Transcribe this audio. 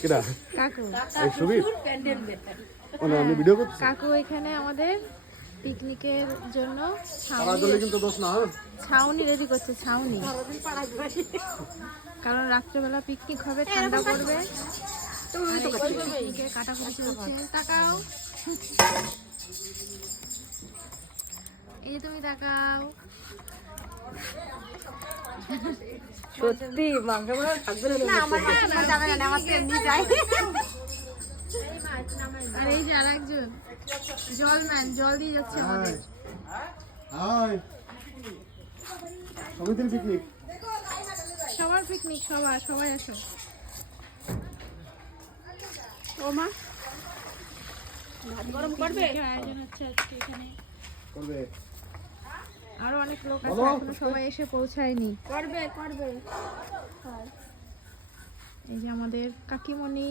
কেডা কাকু এই ছবি মানে আমি ভিডিও করছি কাকু এখানে আমাদের পিকনিকের জন্য পাড়া দিলে কিন্তু দোষ না হ্যাঁ? ছাউনি রেডি করছে, ছাউনি। কারণ রাত্রেবেলা পিকনিক হবে, ঠান্ডা পড়বে। পিকনিকের কাটাকুটি চলছে। তাকাও, এই তুমি তাকাও। সত্যি মাংস মনে থাকবে না আমার যাবে না আমার তো এমনি যাই। আর এই যে আরেকজন জলম্যান, জল দিয়ে যাচ্ছে আমাদের। হাই সমিতির পিকনিক সবার পিকনিক, সবাই আসো। ও মা ভাত গরম করবে? আয়োজন হচ্ছে আজকে এখানে। করবে আরো অনেক লোক আছে, এখনো সবাই এসে পৌঁছায়নি। করবে এই যে আমাদের কাকিমণি,